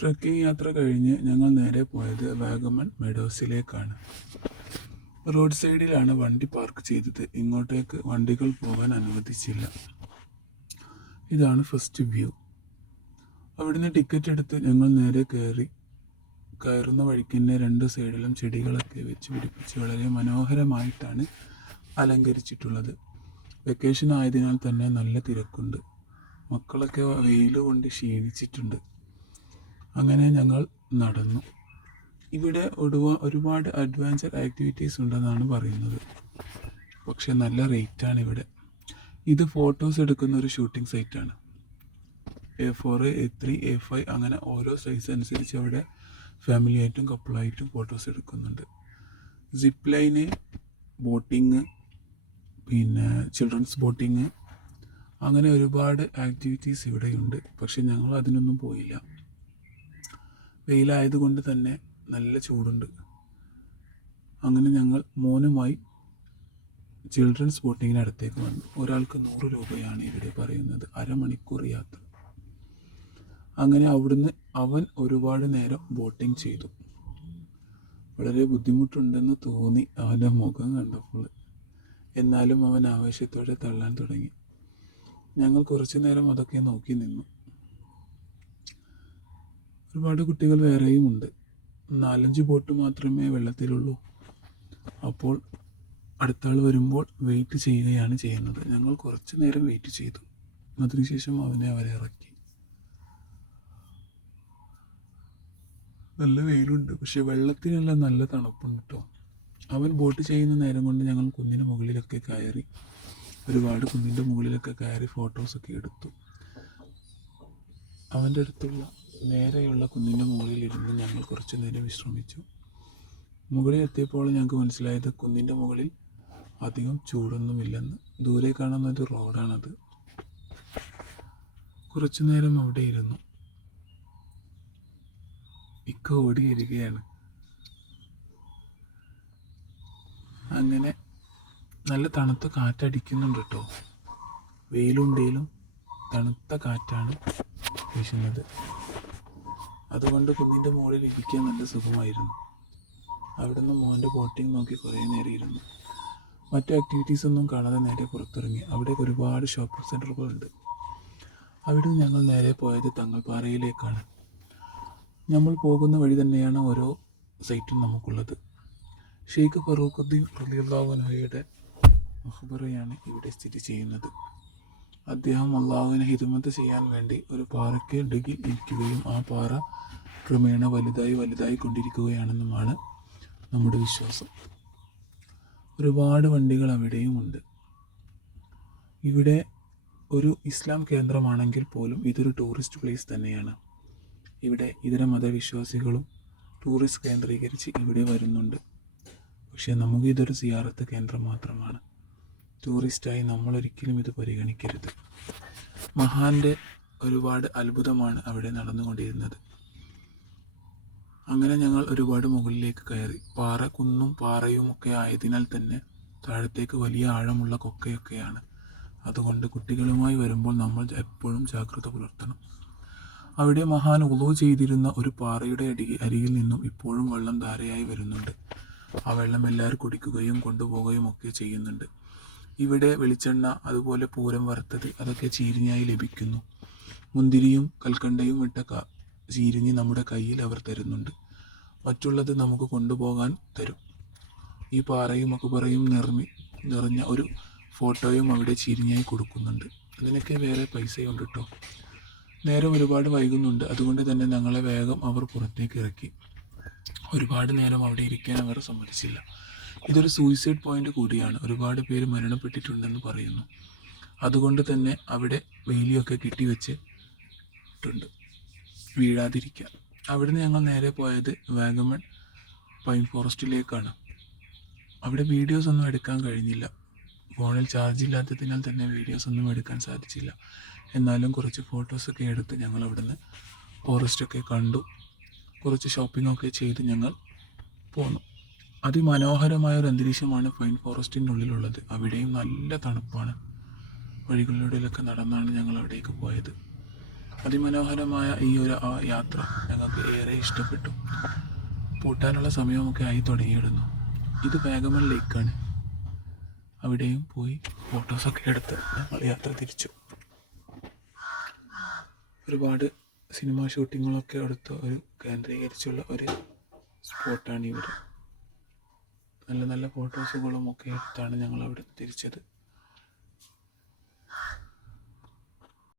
Trekking യാത്ര കഴിഞ്ഞ് ഞങ്ങൾ നേരെ പോയത് വാഗമൺ മെഡോസിലേക്കാണ്. റോഡ് സൈഡിലാണ് വണ്ടി പാർക്ക് ചെയ്തത്. ഇങ്ങോട്ടേക്ക് വണ്ടികൾ പോകാൻ അനുവദിച്ചില്ല. ഇതാണ് ഫസ്റ്റ് വ്യൂ. അവിടുന്ന് ടിക്കറ്റ് എടുത്ത് ഞങ്ങൾ നേരെ കയറി. കയറുന്ന വഴിക്ക് തന്നെ രണ്ട് സൈഡിലും ചെടികളൊക്കെ വെച്ച് പിടിപ്പിച്ച് വളരെ മനോഹരമായിട്ടാണ് അലങ്കരിച്ചിട്ടുള്ളത്. വെക്കേഷൻ ആയതിനാൽ തന്നെ നല്ല തിരക്കുണ്ട്. മക്കളൊക്കെ വെയിൽ കൊണ്ട് ക്ഷീണിച്ചിട്ടുണ്ട്. അങ്ങനെ ഞങ്ങൾ നടന്നു. ഇവിടെ ഒടുവ ഒരുപാട് അഡ്വഞ്ചർ ആക്ടിവിറ്റീസ് ഉണ്ടെന്നാണ് പറയുന്നത്. പക്ഷെ നല്ല റേറ്റാണ് ഇവിടെ. ഇത് ഫോട്ടോസ് എടുക്കുന്ന ഒരു shooting സൈറ്റാണ് A four A three A five അങ്ങനെ ഓരോ സൈസ് അനുസരിച്ച് അവിടെ ഫാമിലി ആയിട്ടും കപ്പിളായിട്ടും ഫോട്ടോസ് എടുക്കുന്നുണ്ട്. സിപ്പ് ലൈന് ബോട്ടിങ് പിന്നെ ചിൽഡ്രൻസ് ബോട്ടിങ് അങ്ങനെ ഒരുപാട് ആക്ടിവിറ്റീസ് ഇവിടെയുണ്ട്. പക്ഷെ ഞങ്ങൾ അതിനൊന്നും പോയില്ല. വെയിലായതുകൊണ്ട് തന്നെ നല്ല ചൂടുണ്ട്. അങ്ങനെ ഞങ്ങൾ മോനുമായി ചിൽഡ്രൻസ് ബോട്ടിങ്ങിന് അടുത്തേക്ക് വന്നു. ഒരാൾക്ക് നൂറ് രൂപയാണ് ഇവിടെ പറയുന്നത്. അരമണിക്കൂർ യാത്ര. അങ്ങനെ അവിടുന്ന് അവൻ ഒരുപാട് നേരം ബോട്ടിങ് ചെയ്തു. വളരെ ബുദ്ധിമുട്ടുണ്ടെന്ന് തോന്നി അവന്റെ മുഖം കണ്ടപ്പോൾ. എന്നാലും അവൻ ആവേശത്തോടെ തള്ളാൻ തുടങ്ങി. ഞങ്ങൾ കുറച്ചു നേരം അതൊക്കെ നോക്കി നിന്നു. ഒരുപാട് കുട്ടികൾ വേറെയും ഉണ്ട്. നാലഞ്ച് ബോട്ട് മാത്രമേ വെള്ളത്തിലുള്ളൂ. അപ്പോൾ അടുത്ത ആൾ വരുമ്പോൾ വെയിറ്റ് ചെയ്യുകയാണ് ചെയ്യുന്നത്. ഞങ്ങൾ കുറച്ച് നേരം വെയിറ്റ് ചെയ്തു. അതിനുശേഷം അവനെ അവരെ ഇറക്കി. നല്ല വെയിലുണ്ട്. പക്ഷെ വെള്ളത്തിനെല്ലാം നല്ല തണുപ്പുണ്ട് കേട്ടോ അവൻ ബോട്ട് ചെയ്യുന്ന നേരം കൊണ്ട് ഞങ്ങൾ കുന്നിന് മുകളിലൊക്കെ കയറി ഒരുപാട് കുന്നിന്റെ മുകളിലൊക്കെ കയറി ഫോട്ടോസൊക്കെ എടുത്തു. അവന്റെ അടുത്തുള്ള നേരെയുള്ള കുന്നിന്റെ മുകളിൽ ഇരുന്ന് ഞങ്ങൾ കുറച്ചു നേരം വിശ്രമിച്ചു. മുകളിൽ എത്തിയപ്പോൾ ഞങ്ങൾക്ക് മനസ്സിലായത് കുന്നിന്റെ മുകളിൽ അധികം ചൂടൊന്നുമില്ലെന്ന്. ദൂരെ കാണുന്ന ഒരു റോഡാണത്. കുറച്ചു നേരം അവിടെ ഇരുന്നു. ഇക്ക ഓടി വരികയാണ് അങ്ങനെ നല്ല തണുത്ത കാറ്റടിക്കുന്നുണ്ട് കേട്ടോ. വെയിലുണ്ടെങ്കിലും തണുത്ത കാറ്റാണ് വീശുന്നത്. അതുകൊണ്ട് കുന്നിന്റെ മുകളിൽ ഇരിക്കാൻ നല്ല സുഖമായിരുന്നു. അവിടുന്ന് മോന്റെ ബോട്ടിംഗ് നോക്കി കുറേ നേരം ഇരുന്നു. മറ്റു ആക്ടിവിറ്റീസ് ഒന്നും കാണാതെ നേരെ പുറത്തിറങ്ങി. അവിടെ ഒരുപാട് ഷോപ്പിംഗ് സെന്ററുകളുണ്ട് അവിടെ ഞങ്ങൾ നേരെ പോയത് തങ്ങൾപ്പാറയിലേക്കാണ്. നമ്മൾ പോകുന്ന വഴി തന്നെയാണ് ഓരോ സൈറ്റും നമുക്കുള്ളത്. ഷെയ്ഖ് ഫറൂഖുദ്ദീൻ റലിയുള്ളാഹുനഹയുടെ മഹബറയാണ് ഇവിടെ സ്ഥിതി ചെയ്യുന്നത്. അദ്ദേഹം അള്ളാഹുവിനെ ഹിദമത്ത് ചെയ്യാൻ വേണ്ടി ഒരു പാറയ്ക്ക് ഇടുകിൽ ഇരിക്കുകയും ആ പാറ ക്രമേണ വലുതായി വലുതായി കൊണ്ടിരിക്കുകയാണെന്നുമാണ് നമ്മുടെ വിശ്വാസം. ഒരുപാട് വണ്ടികൾ അവിടെയുമുണ്ട് ഇവിടെ ഒരു ഇസ്ലാം കേന്ദ്രമാണെങ്കിൽ പോലും ഇതൊരു ടൂറിസ്റ്റ് പ്ലേസ് തന്നെയാണ്. ഇവിടെ ഇതര മതവിശ്വാസികളും ടൂറിസ്റ്റ് കേന്ദ്രീകരിച്ച് ഇവിടെ വരുന്നുണ്ട്. പക്ഷേ നമുക്കിതൊരു സിയാറത്ത് കേന്ദ്രം മാത്രമാണ്. ടൂറിസ്റ്റായി നമ്മൾ ഒരിക്കലും ഇത് പരിഗണിക്കരുത്. മഹാന്റെ ഒരുപാട് അത്ഭുതമാണ് അവിടെ നടന്നുകൊണ്ടിരുന്നത്. അങ്ങനെ ഞങ്ങൾ ഒരുപാട് മുകളിലേക്ക് കയറി. പാറ കുന്നും പാറയും ഒക്കെ ആയതിനാൽ തന്നെ താഴത്തേക്ക് വലിയ ആഴമുള്ള കൊക്കയൊക്കെയാണ്. അതുകൊണ്ട് കുട്ടികളുമായി വരുമ്പോൾ നമ്മൾ എപ്പോഴും ജാഗ്രത പുലർത്തണം. അവിടെ മഹാൻ ഉളു ചെയ്തിരുന്ന ഒരു പാറയുടെ അടി അരികിൽ നിന്നും ഇപ്പോഴും വെള്ളം ധാരയായി വരുന്നുണ്ട്. ആ വെള്ളം എല്ലാവരും കുടിക്കുകയും കൊണ്ടുപോവുകയും ഒക്കെ ചെയ്യുന്നുണ്ട്. ഇവിടെ വെളിച്ചെണ്ണ അതുപോലെ പൂരം വറുത്തത് അതൊക്കെ ചീരിഞ്ഞായി ലഭിക്കുന്നു. മുന്തിരിയും കൽക്കണ്ടയും ഇട്ട ചീരിഞ്ഞ് നമ്മുടെ കയ്യിൽ അവർ തരുന്നുണ്ട്. മറ്റുള്ളത് നമുക്ക് കൊണ്ടുപോകാൻ തരും. ഈ പാറയും അക്കുപറയും നിർമ്മി നിറഞ്ഞ ഒരു ഫോട്ടോയും അവിടെ ചീരിഞ്ഞായി കൊടുക്കുന്നുണ്ട്. അതിനൊക്കെ വേറെ പൈസയുണ്ട് കേട്ടോ നേരം ഒരുപാട് വൈകുന്നുണ്ട്. അതുകൊണ്ട് തന്നെ ഞങ്ങളെ വേഗം അവർ പുറത്തേക്ക് ഇറക്കി. ഒരുപാട് നേരം അവിടെ ഇരിക്കാൻ അവർ സമ്മതിച്ചില്ല. ഇതൊരു സൂയിസൈഡ് പോയിന്റ് കൂടിയാണ്. ഒരുപാട് പേര് മരണപ്പെട്ടിട്ടുണ്ടെന്ന് പറയുന്നു. അതുകൊണ്ട് തന്നെ അവിടെ വേലിയൊക്കെ കെട്ടിവെച്ചിട്ടുണ്ട് വീഴാതിരിക്കാൻ. അവിടുന്ന് ഞങ്ങൾ നേരെ പോയത് വാഗമൺ പൈൻ ഫോറസ്റ്റിലേക്കാണ്. അവിടെ വീഡിയോസ് ഒന്നും എടുക്കാൻ കഴിഞ്ഞില്ല. ഫോണിൽ ചാർജ് ഇല്ലാത്തതിനാൽ തന്നെ വീഡിയോസ് ഒന്നും എടുക്കാൻ സാധിച്ചില്ല. എന്നാലും കുറച്ച് ഫോട്ടോസൊക്കെ എടുത്ത് ഞങ്ങൾ അവിടുന്ന് ഫോറസ്റ്റൊക്കെ കണ്ടു. കുറച്ച് ഷോപ്പിംഗ് ഒക്കെ ചെയ്ത് ഞങ്ങൾ പോന്നു. അതിമനോഹരമായ ഒരു അന്തരീക്ഷമാണ് പൈൻ ഫോറസ്റ്റിന്റെ ഉള്ളിലുള്ളത് അവിടെയും നല്ല തണുപ്പാണ്. വഴികളിലൂടെയൊക്കെ നടന്നാണ് ഞങ്ങൾ അവിടേക്ക് പോയത്. അതിമനോഹരമായ ഈ ഒരു യാത്ര ഞങ്ങൾക്ക് ഏറെ ഇഷ്ടപ്പെട്ടു. പൂട്ടാനുള്ള സമയമൊക്കെ ആയി തുടങ്ങിയിരുന്നു ഇത് വാഗമൺ ലേക്കാണ്. അവിടെയും പോയി ഫോട്ടോസൊക്കെ എടുത്ത് ഞങ്ങൾ യാത്ര തിരിച്ചു. ഒരുപാട് സിനിമ ഷൂട്ടിങ്ങുകളൊക്കെ എടുത്ത ഒരു കേന്ദ്രീകരിച്ചുള്ള ഒരു സ്പോട്ടാണ് ഇവിടെ നല്ല നല്ല ഫോട്ടോസുകളും ഒക്കെ എടുത്താണ് ഞങ്ങൾ അവിടെ തിരിച്ചത്.